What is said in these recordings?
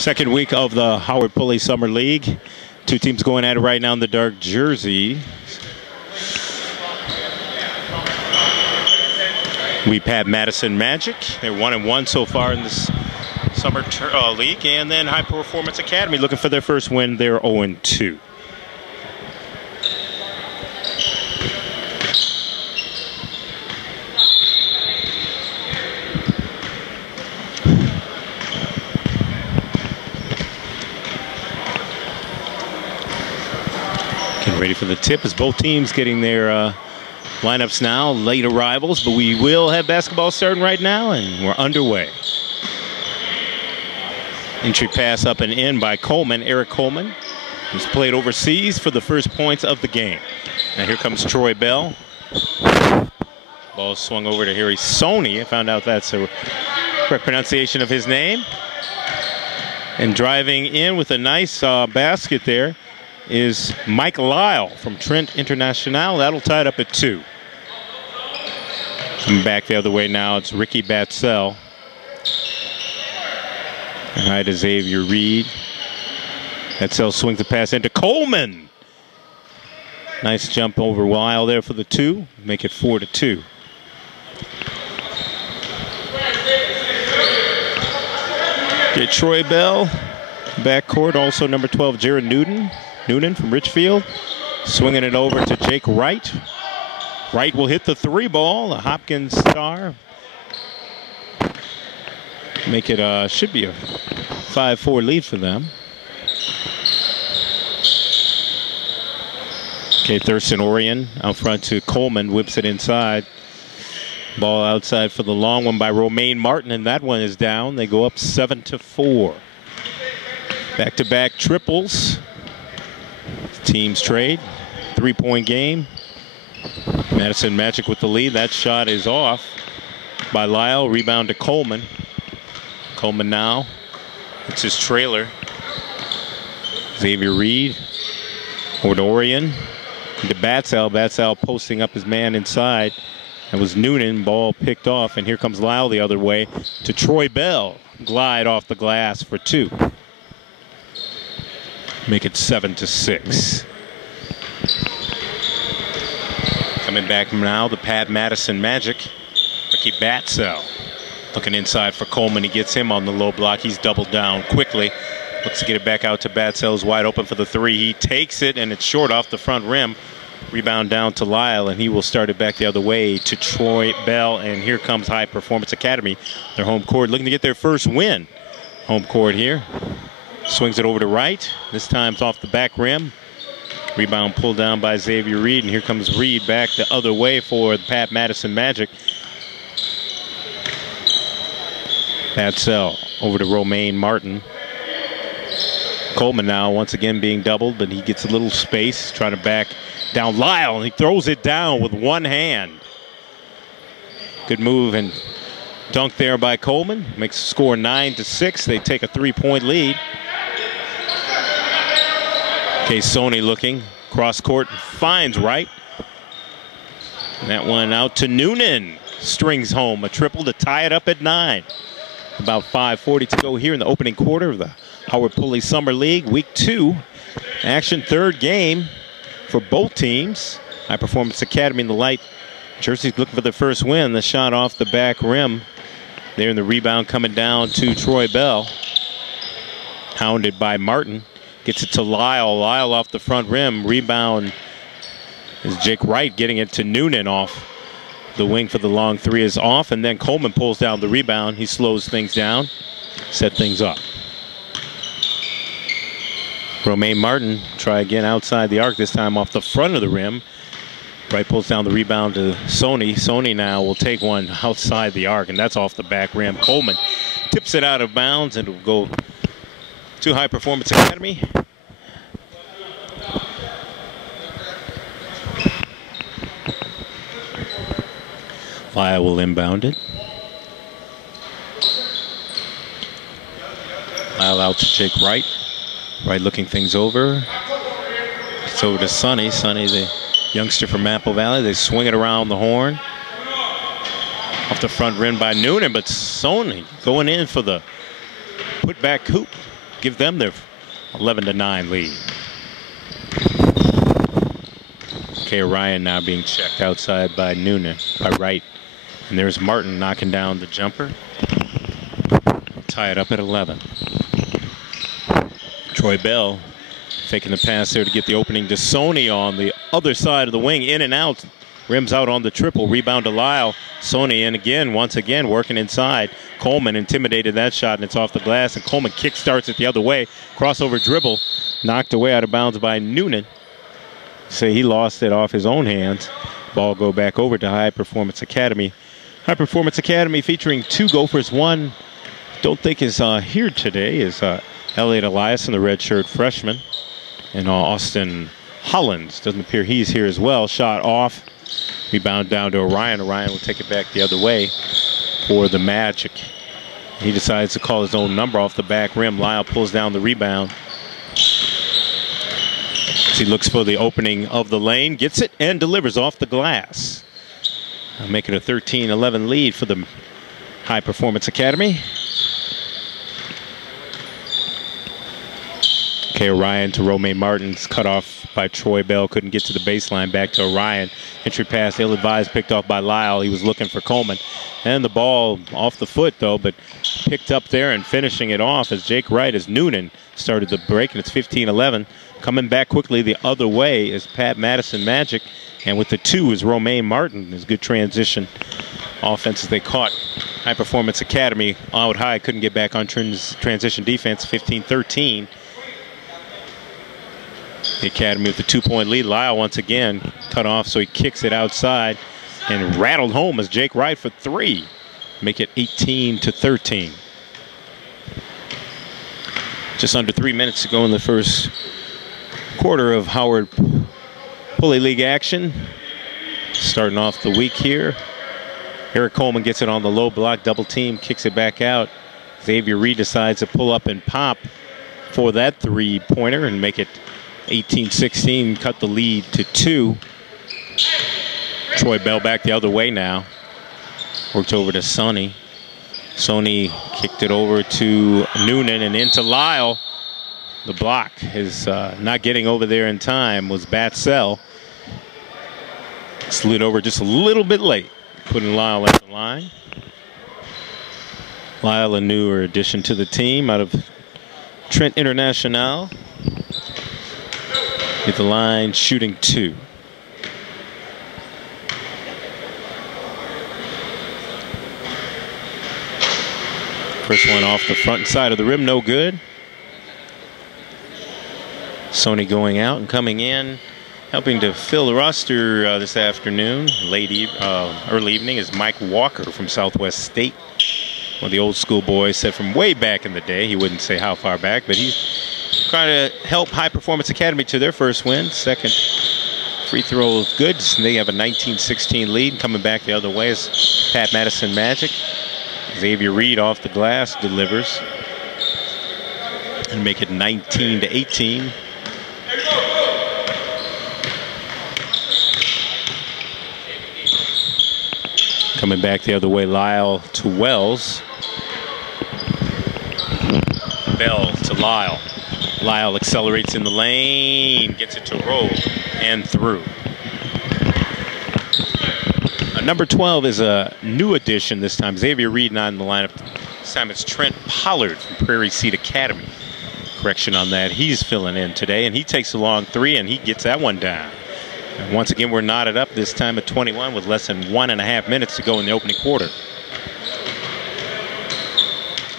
Second week of the Howard Pulley Summer League. Two teams going at it right now in the dark jersey. We have Madison Magic. They're 1-1 so far in this summer league. And then High Performance Academy looking for their first win. They're 0-2. Getting ready for the tip as both teams getting their lineups now, late arrivals, but we will have basketball starting right now, and we're underway. Entry pass up and in by Coleman, Eric Coleman, who's played overseas for the first points of the game. Now here comes Troy Bell. Ball swung over to Harry Sony. I found out that's the correct pronunciation of his name. And driving in with a nice basket there is Mike Lyle from Trent International. That'll tie it up at 2. Coming back the other way now, it's Ricky Batzel. Right to Xavier Reed. Batzel swings the pass into Coleman. Nice jump over Lyle there for the 2. Make it 4-2. Get Troy Bell. Backcourt, also number 12, Jared Noonan from Richfield, swinging it over to Jake Wright. Wright will hit the 3 ball, the Hopkins star. Make it, should be a 5-4 lead for them. Okay, Thurston Orion out front to Coleman, whips it inside. Ball outside for the long one by Romain Martin, and that one is down. They go up 7-4. Back-to-back triples. Teams trade. 3-point game. Madison Magic with the lead. That shot is off by Lyle. Rebound to Coleman. Coleman now. It's his trailer. Xavier Reed. Over to Orion. To Batzel. Batzel posting up his man inside. That was Noonan. Ball picked off. And here comes Lyle the other way to Troy Bell. Glide off the glass for 2. Make it 7-6. Coming back now, the Pat Madison Magic. Ricky Batzel looking inside for Coleman. He gets him on the low block. He's doubled down quickly. Looks to get it back out to Batzel's wide open for the 3. He takes it, and it's short off the front rim. Rebound down to Lyle, and he will start it back the other way to Troy Bell. And here comes High Performance Academy, their home court, looking to get their first win. Home court here. Swings it over to Wright. This time it's off the back rim. Rebound pulled down by Xavier Reed, and here comes Reed back the other way for the Pat Madison Magic. Batzel over to Romain Martin. Coleman now once again being doubled, but he gets a little space, trying to back down Lyle, and he throws it down with one hand. Good move and dunk there by Coleman. Makes the score 9-6. They take a 3-point lead. Okay, Sony looking cross court, finds Wright. And that one out to Noonan. Strings home a triple to tie it up at 9. About 5:40 to go here in the opening quarter of the Howard Pulley Summer League, Week 2 action. Third game for both teams. High Performance Academy in the light jerseys looking for the first win. The shot off the back rim. There in the rebound coming down to Troy Bell. Hounded by Martin. Gets it to Lyle. Lyle off the front rim. Rebound is Jake Wright getting it to Noonan off the wing for the long 3 is off. And then Coleman pulls down the rebound. He slows things down. Set things up. Romain Martin try again outside the arc. This time off the front of the rim. Wright pulls down the rebound to Sony. Sony now will take one outside the arc, and that's off the back rim. Coleman tips it out of bounds, and it will go to High Performance Academy. Lyle will inbound it. Lyle out to Jake Wright. Wright looking things over. It's over to Sonny. Sonny, the youngster from Apple Valley. They swing it around the horn. Off the front rim by Noonan, but Sony going in for the put-back hoop. give them their 11-9 lead. Okay, Ryan now being checked outside by Noonan, by Wright. And there's Martin knocking down the jumper. Tie it up at 11. Troy Bell faking the pass there to get the opening to Sony on the other side of the wing. In and out. Rims out on the triple. Rebound to Lyle. Sony in again, once again, working inside. Coleman intimidated that shot, and it's off the glass. And Coleman kick starts it the other way. Crossover dribble. Knocked away out of bounds by Noonan. Say he lost it off his own hands. Ball go back over to High Performance Academy. High Performance Academy featuring 2 Gophers. One don't think is here today is Elliot Eliason, the redshirt freshman. And Austin Hollins, doesn't appear he's here as well. Shot off. Rebound down to Orion. Orion will take it back the other way for the Magic. He decides to call his own number off the back rim. Lyle pulls down the rebound. He looks for the opening of the lane, gets it, and delivers off the glass. Make it a 13-11 lead for the High Performance Academy. Okay, Orion to Romain Martin's cut off by Troy Bell. Couldn't get to the baseline. Back to Orion. Entry pass, ill-advised, picked off by Lyle. He was looking for Coleman. And the ball off the foot, though, but picked up there and finishing it off as Jake Wright, as Noonan started the break, and it's 15-11. Coming back quickly the other way is Pat Madison Magic. And with the 2 is Romain Martin. There's good transition offense as they caught High Performance Academy out high. Couldn't get back on transition defense, 15-13. The Academy with the 2-point lead. Lyle once again cut off, so he kicks it outside and rattled home as Jake Wright for 3. Make it 18-13. Just under 3 minutes to go in the first quarter of Howard Pulley League action. Starting off the week here. Eric Coleman gets it on the low block, double team, kicks it back out. Xavier Reed decides to pull up and pop for that 3-pointer and make it 18-16, cut the lead to 2. Troy Bell back the other way now. Worked over to Sonny. Sonny kicked it over to Noonan and into Lyle. The block is not getting over there in time was Batsell. Slid over just a little bit late, putting Lyle at the line. Lyle, a newer addition to the team out of Trent International. At the line, shooting 2. First one off the front side of the rim, no good. Sony going out and coming in, helping to fill the roster this afternoon, early evening, is Mike Walker from Southwest State. One of the old school boys, said from way back in the day. He wouldn't say how far back, but he's trying to help High Performance Academy to their first win. Second free throw is good. They have a 19-16 lead. Coming back the other way is Pat Madison Magic. Xavier Reed off the glass delivers and make it 19-18. Coming back the other way, Lyle to Wells. Bell to Lyle. Lyle accelerates in the lane, gets it to Rowe and through. Number 12 is a new addition this time. Xavier Reed not in the lineup. This time it's Trent Pollard from Prairie Seed Academy. Correction on that. He's filling in today, and he takes a long 3, and he gets that one down. And once again, we're knotted up this time at 21 with less than 1.5 minutes to go in the opening quarter.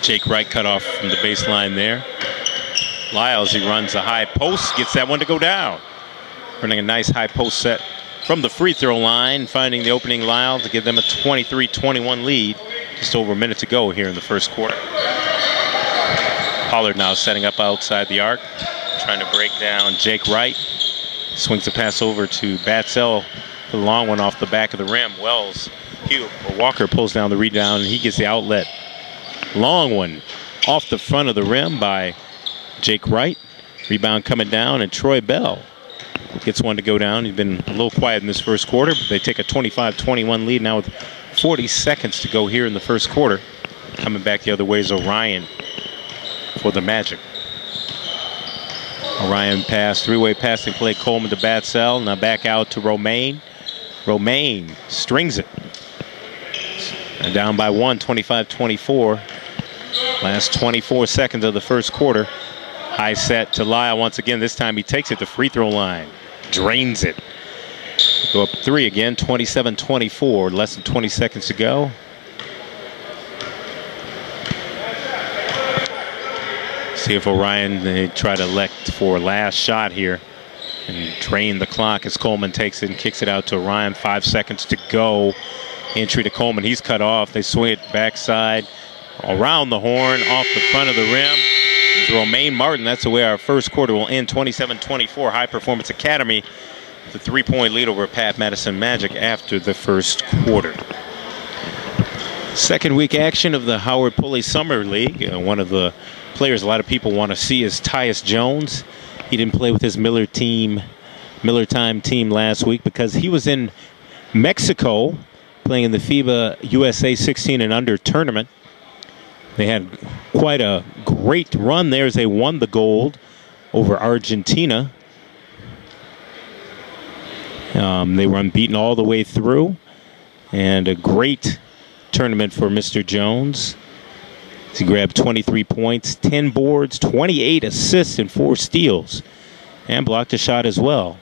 Jake Wright cut off from the baseline there. Lyles, he runs a high post, gets that one to go down. Running a nice high post set from the free throw line, finding the opening Lyle to give them a 23-21 lead. Just over a minute to go here in the first quarter. Pollard now setting up outside the arc, trying to break down Jake Wright. Swings the pass over to Batsell, the long one off the back of the rim. Wells, Walker pulls down the rebound, and he gets the outlet. Long one off the front of the rim by Jake Wright. Rebound coming down, and Troy Bell gets one to go down. He's been a little quiet in this first quarter, but they take a 25-21 lead now with 40 seconds to go here in the first quarter. Coming back the other way is Orion for the Magic. Orion pass, three-way passing play. Coleman to Batsell. Now back out to Romain. Romain strings it. And down by one, 25-24. Last 24 seconds of the first quarter. High set to Lyle once again. This time he takes it to free throw line. Drains it. Go up three again, 27-24. Less than 20 seconds to go. See if Orion, they try to elect for last shot here and drain the clock as Coleman takes it and kicks it out to Orion. 5 seconds to go. Entry to Coleman. He's cut off. They swing it backside around the horn, off the front of the rim. It's RomainMartin. That's the way our first quarter will end. 27-24. High Performance Academy. The 3-point lead over Pat Madison Magic after the first quarter. Second week action of the Howard Pulley Summer League. One of the players a lot of people want to see is Tyus Jones. He didn't play with his Miller Time team last week because he was in Mexico playing in the FIBA USA 16 and under tournament. They had quite a great run there as they won the gold over Argentina. They were unbeaten all the way through, and a great tournament for Mr. Jones. He grabbed 23 points, 10 boards, 28 assists, and 4 steals, and blocked a shot as well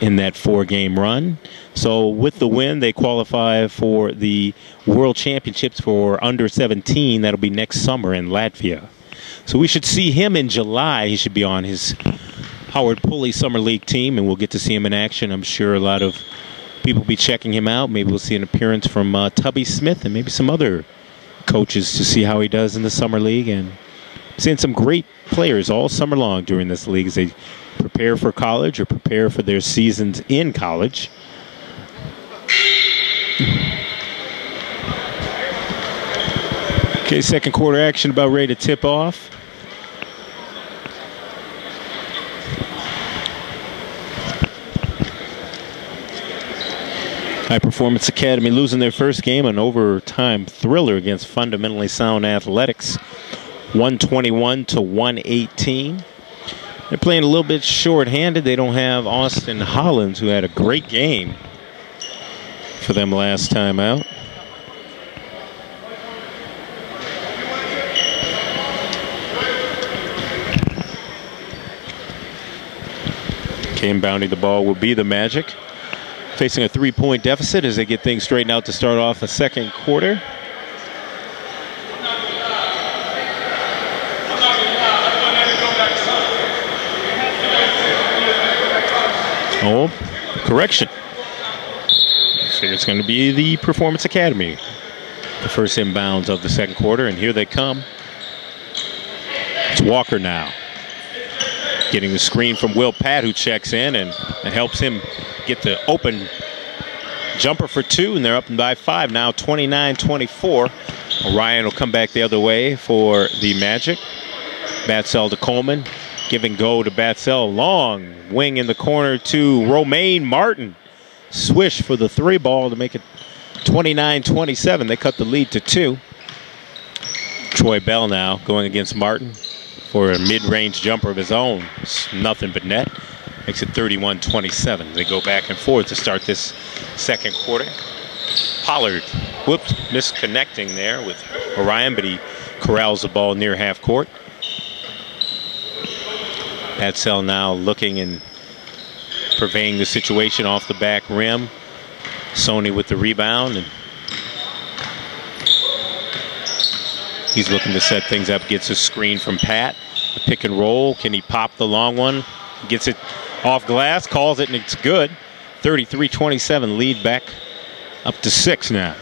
in that 4-game run. So with the win, they qualify for the World Championships for under 17. That'll be next summer in Latvia. So we should see him in July. He should be on his Howard Pulley Summer League team, and we'll get to see him in action. I'm sure a lot of people will be checking him out. Maybe we'll see an appearance from Tubby Smith and maybe some other coaches to see how he does in the Summer League. And seeing some great players all summer long during this league as they prepare for college or prepare for their seasons in college. Okay, second quarter action about ready to tip off. High Performance Academy losing their first game, an overtime thriller against Fundamentally Sound Athletics, 121-118. They're playing a little bit short-handed. They don't have Austin Hollins, who had a great game for them last time out. Okay, inbounding the ball will be the Magic, facing a 3-point deficit as they get things straightened out to start off the second quarter. Oh, correction. So it's going to be the Performance Academy. The first inbounds of the second quarter, and here they come. It's Walker now. Getting the screen from Will Pat, who checks in and helps him get the open jumper for 2, and they're up by 5 now, 29-24. Orion will come back the other way for the Magic. Batsell to Coleman. Give and go to Batsell. Long wing in the corner to RomainMartin. Swish for the 3 ball to make it 29-27. They cut the lead to 2. Troy Bell now going against Martin for a mid-range jumper of his own. It's nothing but net. Makes it 31-27. They go back and forth to start this second quarter. Pollard, whoops, misconnecting there with Orion, but he corrals the ball near half court. Batsell now looking and purveying the situation off the back rim. Sony with the rebound, and he's looking to set things up. Gets a screen from Pat. The pick and roll. Can he pop the long one? Gets it off glass, calls it, and it's good. 33-27, lead back up to 6 now.